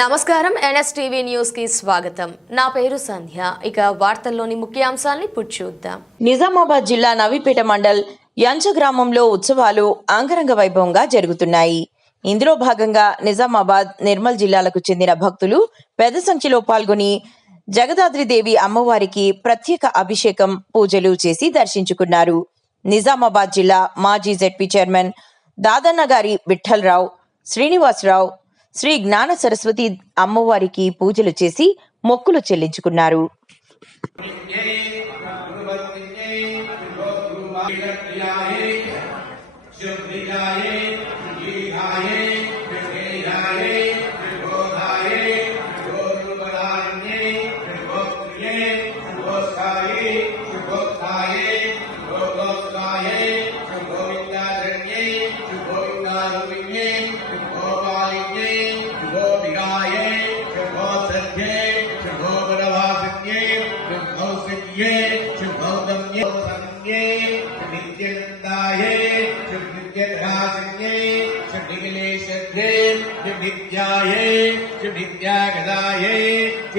నమస్కారం NSTV news కి స్వాగతం. నా పేరు సంధ్య. ఇక వార్తల్లోని ముఖ్యాంశాలను ఇప్పుడు చూద్దాం. నిజామాబాద్ జిల్లా నవీపేట మండల్ యంచ గ్రామంలో ఉత్సవాలు అంగరంగ వైభవంగా జరుగుతున్నాయి. ఇందులో భాగంగా నిజామాబాద్, నిర్మల్ జిల్లాలకు చెందిన భక్తులు పెద్ద సంఖ్యలో పాల్గొని జగదాద్రిదేవి అమ్మవారికి ప్రత్యేక అభిషేకం, పూజలు చేసి దర్శించుకున్నారు. నిజామాబాద్ జిల్లా మాజీ జెడ్పీ చైర్మన్ దాదన్న గారి విఠలరావు, శ్రీనివాసరావు శ్రీ జ్ఞాన సరస్వతి అమ్మవారికి పూజలు చేసి మొక్కులు చెల్లించుకున్నారు.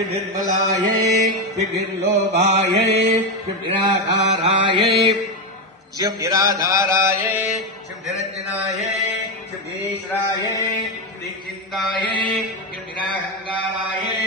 निर्मलाये निर्लोभाये निराधाराये शिव निराधाराये शिव निरंजनाये शिव ईश्वराये शिव निश्चिंताये शिव निराहंकाराये